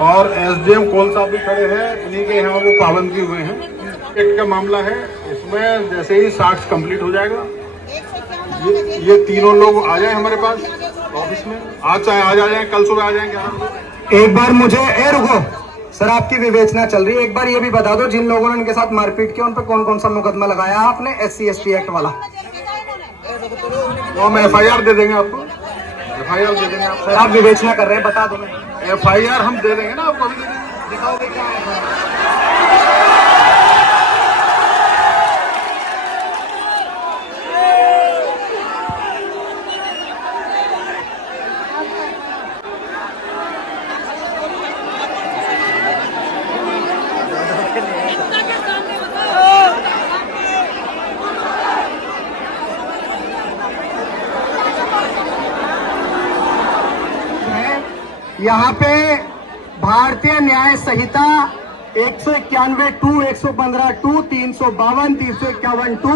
और SDM कौन साहब भी खड़े हैं, इन्हीं के यहाँ वो पाबंदी हुए हैं। एक्ट का मामला है, इसमें जैसे ही साक्ष्य कंप्लीट हो जाएगा, ये तीनों लोग आ जाए हमारे पास ऑफिस में, आज चाहे आज आ जाए, कल सुबह आ जाएंगे। एक बार मुझे रुको सर, आपकी विवेचना चल रही है, एक बार ये भी बता दो जिन लोगों ने इनके साथ मारपीट किया उन पर कौन कौन सा मुकदमा लगाया आपने? SC/ST एक्ट वाला। तो हम FIR दे देंगे आपको, FIR दे देंगे आप। आप विवेचना कर रहे हैं, बता दो। FIR हम दे देंगे ना आपको, अभी दे देंगे, दिखाओगे क्या है। यहाँ पे भारतीय न्याय संहिता 191 टू 115 टू 352 351 टू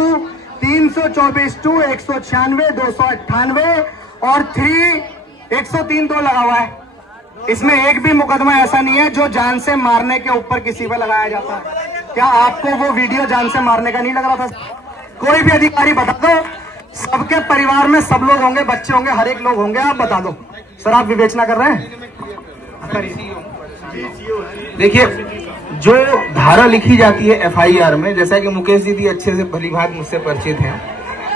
324 टू 196 298 और 103 तो लगा हुआ है। इसमें एक भी मुकदमा ऐसा नहीं है जो जान से मारने के ऊपर किसी पर लगाया जाता है। क्या आपको वो वीडियो जान से मारने का नहीं लग रहा था? कोई भी अधिकारी बता दो, सबके परिवार में सब लोग होंगे, बच्चे होंगे, हर एक लोग होंगे, आप बता दो। सर आप विवेचना कर रहे हैं? देखिए, जो धारा लिखी जाती है FIR में, जैसा कि मुकेश जी अच्छे से भली भांति मुझसे परिचित हैं,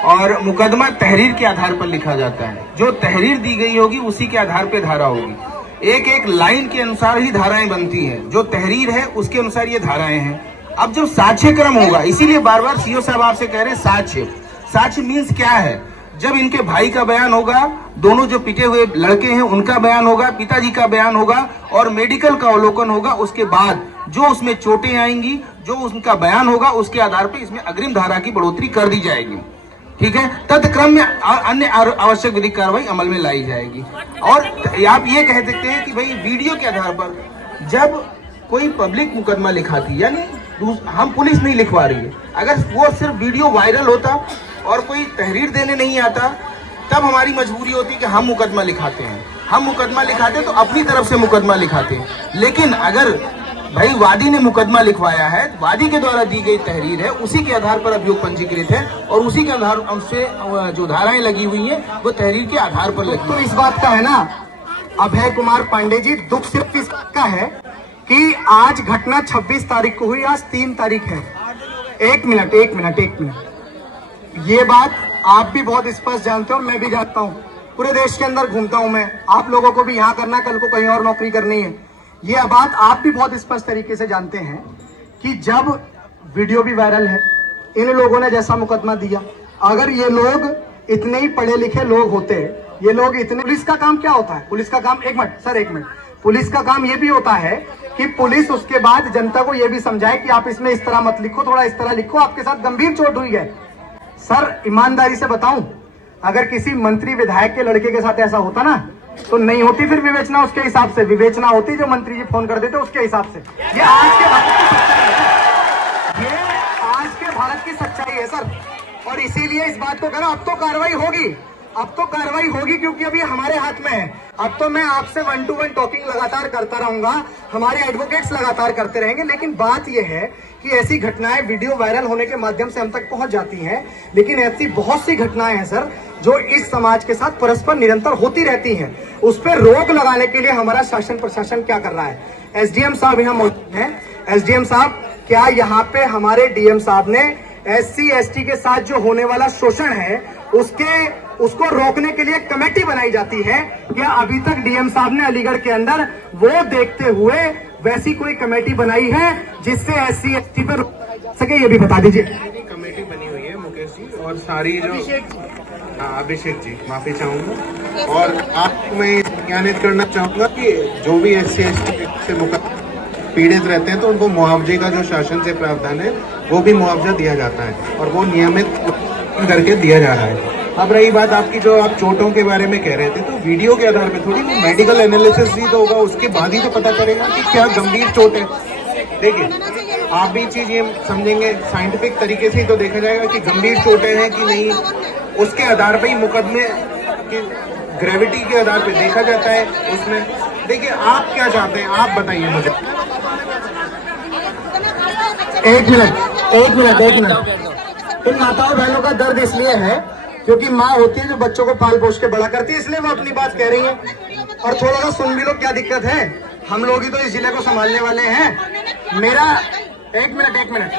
और मुकदमा तहरीर के आधार पर लिखा जाता है। जो तहरीर दी गई होगी उसी के आधार पर धारा होगी। एक एक लाइन के अनुसार ही धाराएं बनती हैं। जो तहरीर है उसके अनुसार ये धाराएं हैं। अब जब साक्ष्य क्रम होगा, इसीलिए बार बार CO साहब आपसे कह रहे हैं साक्ष्य। साक्ष्य मीन्स क्या है? जब इनके भाई का बयान होगा, दोनों जो पिटे हुए लड़के हैं उनका बयान होगा, पिताजी का बयान होगा और मेडिकल का अवलोकन होगा, उसके बाद जो उसमें चोटें आएंगी, जो उनका बयान होगा, उसके आधार पर इसमें अग्रिम धारा की बढ़ोतरी कर दी जाएगी। ठीक है, तत्क्रम में अन्य आवश्यक विधिक कार्रवाई अमल में लाई जाएगी। और आप ये कह सकते हैं कि भाई वीडियो के आधार पर जब कोई पब्लिक मुकदमा लिखाती, यानी हम पुलिस नहीं लिखवा रही है, अगर वो सिर्फ वीडियो वायरल होता और कोई तहरीर देने नहीं आता, तब हमारी मजबूरी होती कि हम मुकदमा लिखाते हैं। हम मुकदमा लिखाते तो अपनी तरफ से मुकदमा लिखाते हैं। लेकिन अगर भाई वादी ने मुकदमा लिखवाया है, वादी के द्वारा दी गई तहरीर है, उसी के आधार पर अभियोग पंजीकृत है और उसी के आधार से जो धाराएं लगी हुई हैं वो तहरीर के आधार पर लगी। तो इस बात का है ना अभय कुमार पांडे जी, दुख सिर्फ इस बात का है कि आज घटना 26 तारीख को हुई, आज 3 तारीख है। एक मिनट, ये बात आप भी बहुत स्पष्ट जानते हो और मैं भी जानता हूँ। पूरे देश के अंदर घूमता हूँ मैं, आप लोगों को भी यहाँ करना, कल को कहीं और नौकरी करनी है। ये बात आप भी बहुत स्पष्ट तरीके से जानते हैं कि जब वीडियो भी वायरल है, इन लोगों ने जैसा मुकदमा दिया, अगर ये लोग इतने ही पढ़े लिखे लोग होते, ये लोग इतने, पुलिस का काम क्या होता है? पुलिस का काम, एक मिनट, पुलिस का काम ये भी होता है कि पुलिस उसके बाद जनता को ये भी समझाए कि आप इसमें इस तरह मत लिखो, थोड़ा इस तरह लिखो, आपके साथ गंभीर चोट हुई है। सर ईमानदारी से बताऊं, अगर किसी मंत्री विधायक के लड़के के साथ ऐसा होता ना, तो नहीं होती फिर विवेचना, उसके हिसाब से विवेचना होती जो मंत्री जी फोन कर देते उसके हिसाब से। ये आज के भारत की सच्चाई है सर, और इसीलिए इस बात को करो, अब तो कार्रवाई होगी, क्योंकि अभी हमारे हाथ में है। अब तो मैं आपसे 1 to 1 टॉकिंग लगातार करता रहूंगा, हमारे एडवोकेट्स लगातार करते रहेंगे। लेकिन बात यह है कि ऐसी घटनाएं वीडियो वायरल होने के माध्यम से हम तक पहुंच जाती हैं, लेकिन ऐसी बहुत सी घटनाएं हैं सर जो इस समाज के साथ परस्पर निरंतर होती रहती हैं। उस पर रोक लगाने के लिए हमारा शासन प्रशासन क्या कर रहा है? SDM साहब यहाँ मौजूद हैं। SDM साहब, क्या यहाँ पे हमारे DM साहब ने SC ST के साथ जो होने वाला शोषण है उसको रोकने के लिए कमेटी बनाई जाती है? क्या अभी तक DM साहब ने अलीगढ़ के अंदर वो देखते हुए वैसी कोई कमेटी बनाई है जिससे SC ST पर सके? ये भी बता दीजिए। कमेटी बनी हुई है मुकेश जी, और सारी जो अभिषेक जी, माफी चाहूंगा। और आपको मैं ज्ञानित करना चाहूंगा कि जो भी SC ST से पीड़ित रहते हैं तो उनको मुआवजे का जो शासन से प्रावधान है वो भी मुआवजा दिया जाता है और वो नियमित करके दिया जा रहा है। अब रही बात आपकी, जो आप चोटों के बारे में कह रहे थे, तो वीडियो के आधार पे थोड़ी मेडिकल एनालिसिस भी तो होगा, उसके बाद ही तो पता चलेगा कि क्या गंभीर चोट है। देखिए, आप भी चीज ये समझेंगे, साइंटिफिक तरीके से ही तो देखा जाएगा कि गंभीर चोटें हैं कि नहीं, उसके आधार पर ही मुकदमे की ग्रेविटी के आधार पर देखा जाता है उसमें। देखिए, आप क्या चाहते हैं, आप बताइए मुझे। एक मिनट। इन माताओं बहनों का दर्द इसलिए है क्योंकि माँ होती है जो बच्चों को पाल पोष के बड़ा करती है, इसलिए वो अपनी बात कह रही है। और थोड़ा सा सुन भी लो, क्या दिक्कत है? हम लोग ही तो इस जिले को संभालने वाले हैं। मेरा एक मिनट,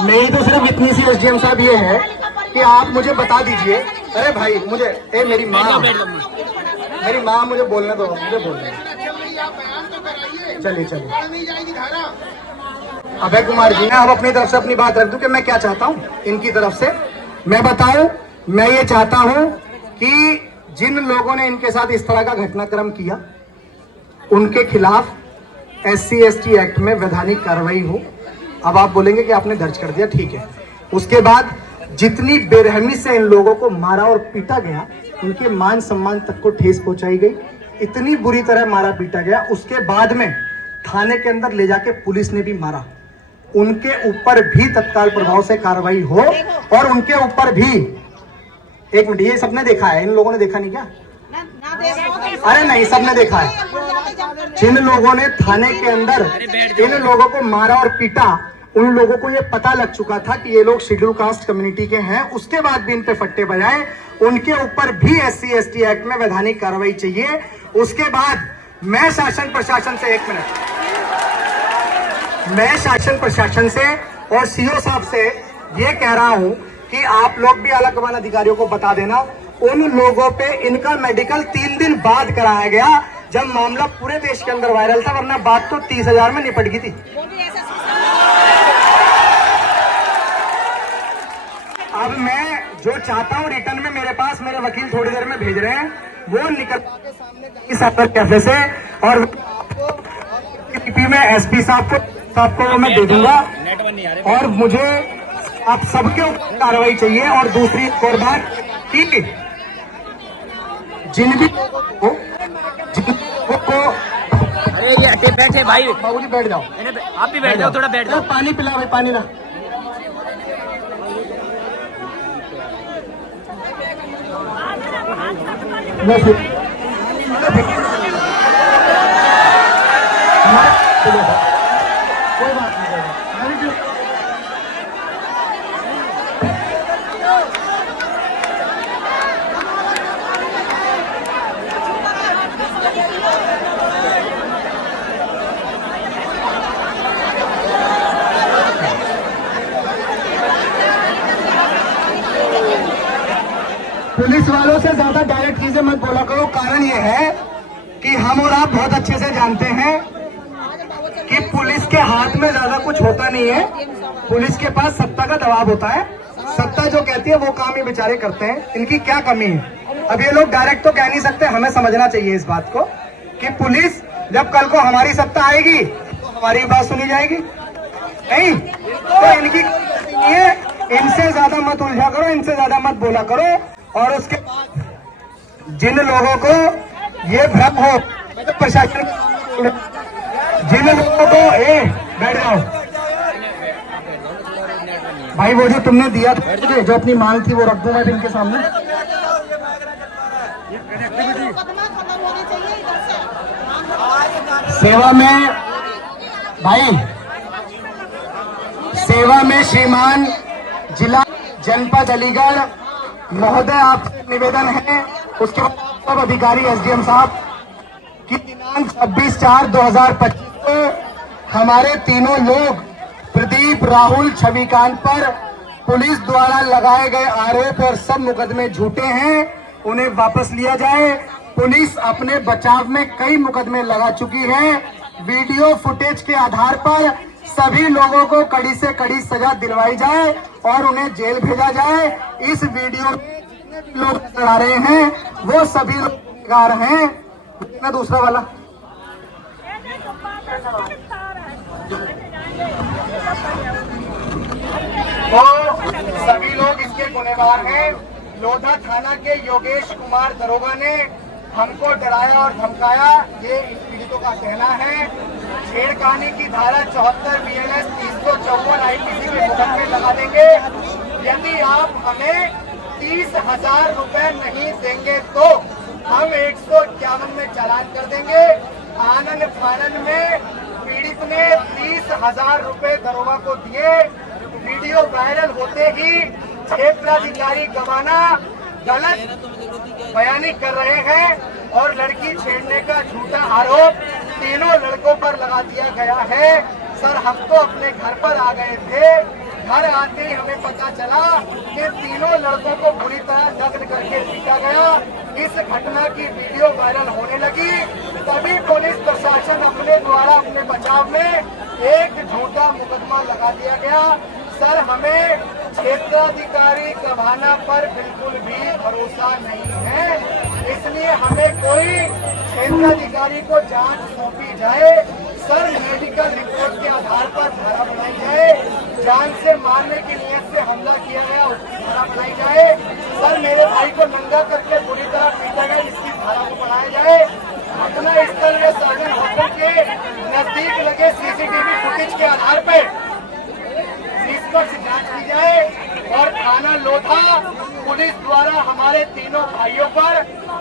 मेरी तो सिर्फ इतनी सी SDM साहब ये है कि आप मुझे बता दीजिए। अरे भाई मुझे मेरी माँ मुझे बोलने दो, मुझे बोलने दो। चलिए अभय कुमार जी, हम अपनी तरफ से अपनी बात रख दूं कि मैं क्या चाहता हूं इनकी तरफ से। मैं बताऊं, मैं ये चाहता हूं कि जिन लोगों ने इनके साथ इस तरह का घटनाक्रम किया उनके खिलाफ SC/ST एक्ट में वैधानिक कार्रवाई हो। अब आप बोलेंगे कि आपने दर्ज कर दिया, ठीक है। उसके बाद जितनी बेरहमी से इन लोगों को मारा और पीटा गया, उनके मान सम्मान तक को ठेस पहुंचाई गई, इतनी बुरी तरह मारा पीटा गया। उसके बाद में थाने के अंदर ले जाके पुलिस ने भी मारा, उनके ऊपर भी तत्काल प्रभाव से कार्रवाई हो। और उनके ऊपर भी, एक मिनट, ये सबने देखा है, इन लोगों ने देखा नहीं क्या? अरे नहीं, सबने देखा है। जिन लोगों ने थाने के अंदर इन लोगों को मारा और पीटा, उन लोगों को ये पता लग चुका था कि ये लोग शेड्यूल कास्ट कम्युनिटी के हैं। उसके बाद भी इन पे फट्टे बजाए, उनके ऊपर भी SC/ST एक्ट में वैधानिक कार्रवाई चाहिए। उसके बाद मैं शासन प्रशासन से, एक मिनट, मैं शासन प्रशासन से और CO साहब से ये कह रहा हूं कि आप लोग भी आला कमान अधिकारियों को बता देना, उन लोगों पे इनका मेडिकल 3 दिन बाद कराया गया, जब मामला पूरे देश के अंदर वायरल था, वरना बात तो 30,000 में निपट गई थी। अब मैं जो चाहता हूं रिटर्न में, मेरे पास मेरे वकील थोड़ी देर में भेज रहे हैं, वो निकल के साइबर कैफे से, और में SP साहब को मैं दे दूंगा। और मुझे आप सबके ऊपर कार्रवाई चाहिए। और दूसरी एक और बात कि जिन भी को अरे ये हटे, बैठे भाई, बाबूजी बैठ जाओ, आप भी बैठ जाओ, थोड़ा बैठ जाओ। पानी पिला भाई, पानी ना। कोई बात नहीं। पुलिस वालों से ज्यादा डायरेक्ट चीजें मत बोला करो। कारण ये है कि हम और आप बहुत अच्छे से जानते हैं कि पुलिस के हाथ में ज्यादा कुछ होता नहीं है। पुलिस के पास सत्ता का दबाव होता है, सत्ता जो कहती है वो काम ये बेचारे करते हैं। इनकी क्या कमी है? अब ये लोग डायरेक्ट तो कह नहीं सकते, हमें समझना चाहिए इस बात को कि पुलिस जब कल को हमारी सत्ता आएगी तो हमारी बात सुनी जाएगी नहीं। तो इनकी ये, इनसे ज्यादा मत उलझा करो, इनसे ज्यादा मत बोला करो। और उसके जिन लोगों को ये भ्रम हो, प्रशासन, जिन लोगों को बैठ जाओ भाई, वो जो तुमने दिया था, जो अपनी मांग थी वो रख दूं मैं इनके सामने। सेवा में भाई, सेवा में श्रीमान जिला जनपद अलीगढ़ महोदय, आपसे निवेदन है, उसके बाद सब अधिकारी SDM साहब की दिनांक 26/4/2025 को हमारे तीनों लोग प्रदीप, राहुल, छविकांत पर पुलिस द्वारा लगाए गए आरोप और सब मुकदमे झूठे हैं, उन्हें वापस लिया जाए। पुलिस अपने बचाव में कई मुकदमे लगा चुकी है। वीडियो फुटेज के आधार पर सभी लोगों को कड़ी से कड़ी सजा दिलवाई जाए और उन्हें जेल भेजा जाए। इस वीडियो में जितने लोग चला रहे हैं वो सभी लोग गुनहगार हैं। ना दूसरा वाला, तो सभी लोग इसके गुनहगार हैं। लोधा थाना के योगेश कुमार दरोगा ने हमको डराया और धमकाया, ये पीड़ितों का कहना है। छेड़खानी की धारा 74 BNS 354 IPC के मुकदमे लगा देंगे। यदि आप हमें 30,000 रुपए नहीं देंगे तो हम 151 में चालान कर देंगे। आनन फानन में पीड़ित ने 30,000 रुपए दरोगा को दिए। वीडियो वायरल होते ही क्षेत्राधिकारी गवाना गलत बयानी कर रहे हैं और लड़की छेड़ने का झूठा आरोप तीनों लड़कों पर लगा दिया गया है। सर, हम तो अपने घर पर आ गए थे, घर आते ही हमें पता चला कि तीनों लड़कों को बुरी तरह दग्ध करके पीटा गया। इस घटना की वीडियो वायरल होने लगी। तभी पुलिस प्रशासन अपने द्वारा अपने बचाव में एक झूठा मुकदमा लगा दिया गया। सर, हमें क्षेत्राधिकारी कभाना पर बिल्कुल भी भरोसा नहीं है, इसलिए हमें कोई क्षेत्राधिकारी को जांच सौंपी जाए। सर, मेडिकल रिपोर्ट के आधार पर धारा बनाई जाए। जान से मारने की नियत से हमला किया गया, उसकी धारा बनाई जाए। सर, मेरे भाई को नंगा करके बुरी तरह पीटा गया, इसकी धारा को बढ़ाया जाए। घटना स्थल में साजन होटल के नजदीक लगे सीसीटीवी फुटेज के आधार पर निष्पक्ष जांच की जाए। और थाना लोधा पुलिस द्वारा हमारे तीनों भाइयों पर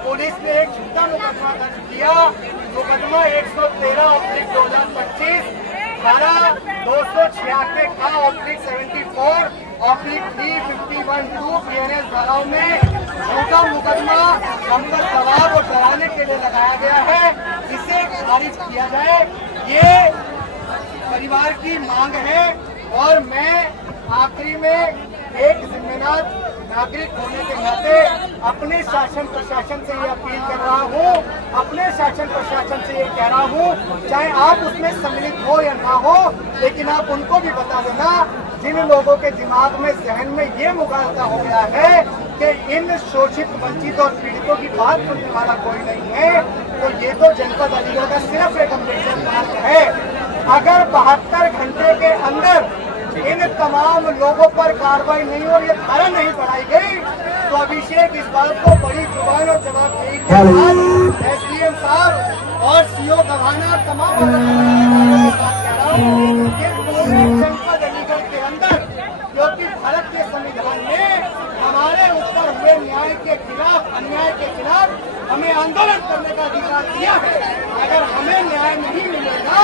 पुलिस ने एक झूठा मुकदमा दर्ज किया। मुकदमा 113/2025 धारा 296/74/351(2) धाराओं में झूठा मुकदमा हम पर दबाव और डराने के लिए लगाया गया है। इसे खारिज किया जाए, ये परिवार की मांग है। और मैं आखिरी में एक जिम्मेदार नागरिक होने के नाते अपने शासन प्रशासन से ये अपील कर रहा हूँ, अपने शासन प्रशासन से ये कह रहा हूँ, चाहे आप उसमें सम्मिलित हो या ना हो, लेकिन आप उनको भी बता देना जिन लोगों के दिमाग में जहन में ये मुगालता हो गया है कि इन शोषित वंचित और पीड़ितों की बात सुनने वाला कोई नहीं है, तो ये तो जनपद अलीगढ़ का सिर्फ एक अम्बेडकर मार्ग है। अगर 72 घंटे के अंदर इन तमाम लोगों पर कार्रवाई नहीं और ये धारा नहीं बढ़ाई गई, तो अभिषेक इस बात को बड़ी जुबान और जवाबदेही के साथ SDM साहब और CO गवाना तमाम जनपद अलीगढ़ के अंदर, क्योंकि भारत के संविधान में हमारे ऊपर हुए न्याय के खिलाफ, अन्याय के खिलाफ हमें आंदोलन करने का अधिकार दिया है। अगर हमें न्याय नहीं मिलेगा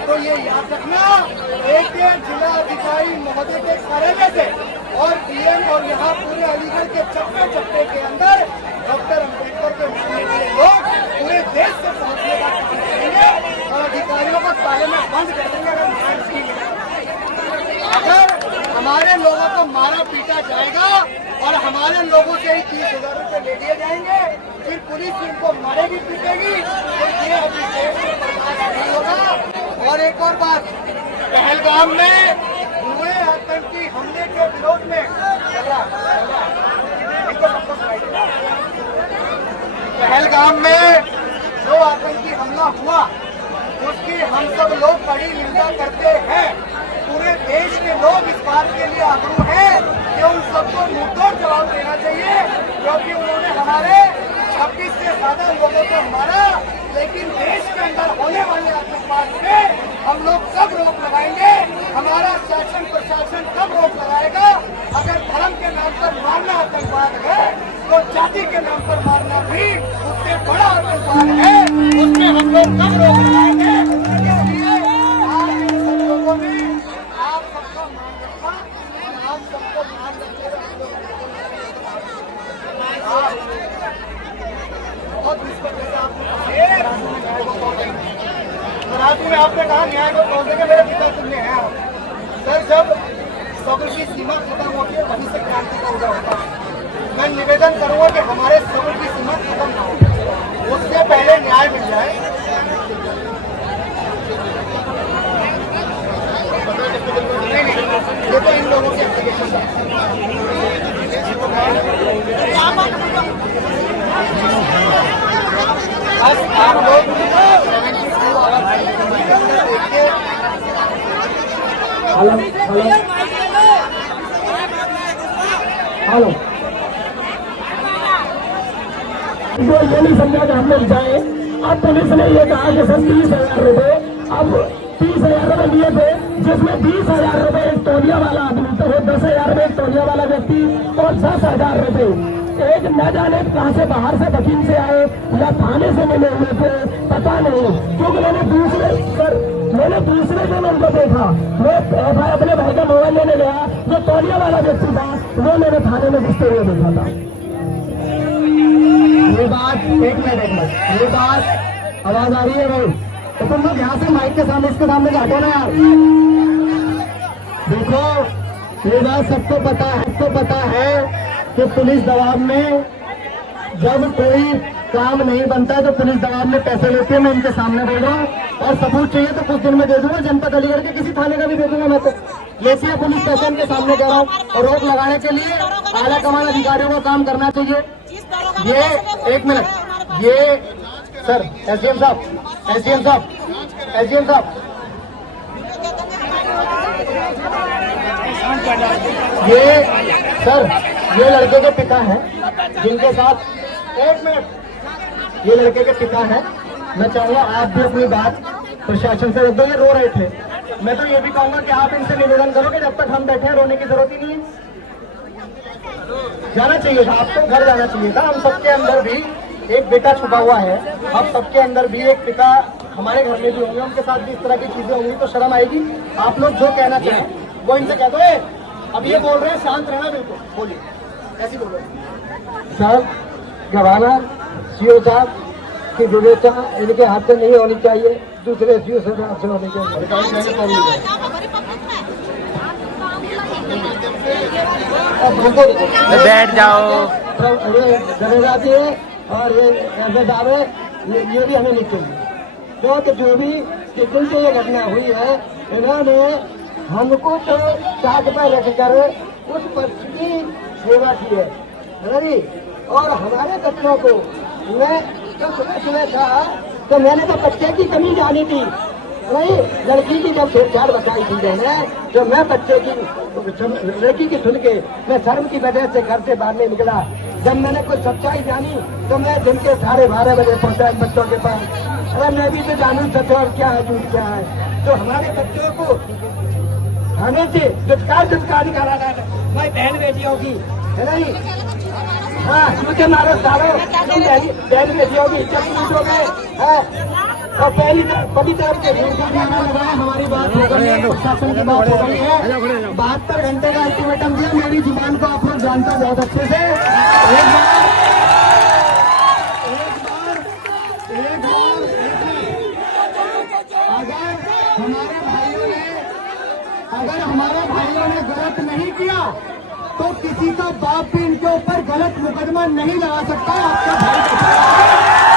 तो ये याद रखना, एक जिला अधिकारी महोदय के कार्यालय से और DM और यहाँ पूरे अलीगढ़ के चप्पे चप्पे के अंदर डॉक्टर अम्बेडकर के मानने वाले लोग पूरे देश से पहुँचने का काम करेंगे और अधिकारियों को ताले में बंद कर देंगे अगर न्याय नहीं मिलेगा। अगर हमारे लोगों को मारा पीटा जाएगा और हमारे लोगों से ही 30,000 रुपये ले लिए जाएंगे, फिर पुलिस इनको मारेगी पीटेगी, तो ये अभिषेक से बर्दाश्त नहीं होगा। और एक और बात, पहलगाम में हुए आतंकी हमले के विरोध में पहलगाम में जो आतंकी हमला हुआ उसकी हम सब लोग कड़ी निंदा करते हैं। पूरे देश के लोग इस बात के लिए आगरू हैं कि उन सबको मुंहतोड़ जवाब देना चाहिए, क्योंकि उन्होंने हमारे 26 से ज्यादा लोगों को मारा। लेकिन देश के अंदर होने वाले आतंकवाद पे हम लोग कब रोक लगाएंगे? हमारा शासन प्रशासन कब रोक लगाएगा? अगर धर्म के नाम पर मारना आतंकवाद है तो जाति के नाम पर मारना भी उससे बड़ा आतंकवाद है। उसमें हम लोग कब रोक लगाएंगे? इसलिए आज इन सब लोगों ने आप सबका मान रखा और आप सबको मान रखते हुए बहुत निष्पक्ष आपने कहा न्याय को तोड़ने के मेरे पिता तुमने हैं। सर, जब सब्र की सीमा खत्म होती है वहीं से क्रांति का उदय होता है। मैं निवेदन करूंगा कि हमारे सब्र की सीमा खत्म ना हो, उससे पहले न्याय मिल जाए। ये तो इन लोगों की एप्लीकेशन है। बस आप लोग हेलो, जो ये नहीं समझा कि हम लोग जाए। अब पुलिस ने ये कहा कि सर 30,000 रुपए, अब 30,000 रुपए लिए थे, जिसमें 20,000 रुपए एक तौलिया वाला आदमी, तो 10,000 रुपए एक तौलिया वाला व्यक्ति और 10,000 रुपए एक न जाने कहां से बाहर से वकील से आए या थाने से मिले हुए थे, पता नहीं। क्योंकि मैंने दूसरे दिन उनको देखा, मैं अपने भाई का मोबाइल लेने गया, जो तौलिया वाला व्यक्ति था वो मैंने थाने में घुसते हुए देखा था। ये बात एक मिनट ये बात आवाज आ रही है भाई, तो तुम लोग यहाँ से माइक के सामने इसके सामने हटो ना यार। देखो, ये बात सबको पता है कि पुलिस दबाव में जब कोई काम नहीं बनता है तो पुलिस दबाव में पैसे लेती है। मैं इनके सामने बोल रहा हूँ और सबूत चाहिए तो कुछ दिन में दे दूंगा, जनपद अलीगढ़ के किसी थाने का भी दे दूंगा। मैं तो लेती है पुलिस पैसे इनके सामने कह रहा हूँ। और रोक लगाने के लिए आला कमान अधिकारियों को काम करना चाहिए। ये एक मिनट, ये सर एसडीएम साहब ये सर, ये लड़के के पिता हैं जिनके साथ एक मिनट, ये लड़के के पिता हैं। मैं चाहूंगा आप भी अपनी बात प्रशासन से रख दो। ये रो रहे थे। मैं तो ये भी कहूंगा कि आप इनसे निवेदन करो कि जब तक हम बैठे हैं रोने की जरूरत ही नहीं है। जाना चाहिए था, आपको घर जाना चाहिए था। हम सबके अंदर भी एक बेटा छुपा हुआ है। हम सबके अंदर भी एक पिता हमारे घर में भी होंगे, उनके साथ भी इस तरह की चीजें होंगी तो शर्म आएगी। आप लोग जो कहना चाहें वो इनसे कह दो। अब ये बोल रहे हैं शांत रहना, बिल्कुल बोलिए, ऐसे बोलो। सर गवर्नर सीओ साहब की विवेचना इनके हाथ से नहीं होनी चाहिए, दूसरे सीओ से होनी चाहिए। बैठ जाओ। डरेगा भी है और ये ऐसे दावे ये भी हमें नहीं चाहिए। क्योंकि जो भी जिन से ये घटना हुई है, इन्होंने हमको तो साथ पर रखकर उस पक्ष की सेवा की है जी। और हमारे बच्चों को मैं जब सुबह था तो मैंने तो बच्चे की कमी जानी थी नहीं, लड़की की जब छेड़छाड़ बताई थी मैंने, तो मैं बच्चे की लड़की की सुन के मैं शर्म की वजह से घर से बाहर नहीं निकला। जब मैंने कुछ सच्चाई जानी तो मैं दिन के 12:30 बजे पहुंचा बच्चों के पास। अरे मैं भी तो जानू सच और क्या है झूठ क्या है। तो हमारे बच्चों को थाने से दुष्कार निकाला जाए भाई, बहन बेटियों की है नहीं। हाँ, मुझे मारो सारो बहन बेटियों की इज्जत लूटो गए। और पहली तरफ के लगाया, हमारी बात हो गई है, प्रशासन की बात हो गई है। 72 घंटे का अल्टीमेटम दिया। मेरी जुबान को आप लोग जानते हैं बहुत अच्छे से। एक बार अगर हमारे भाइयों ने गलत नहीं किया तो किसी का बाप भी इनके ऊपर गलत मुकदमा नहीं लगा सकता। आपका भाई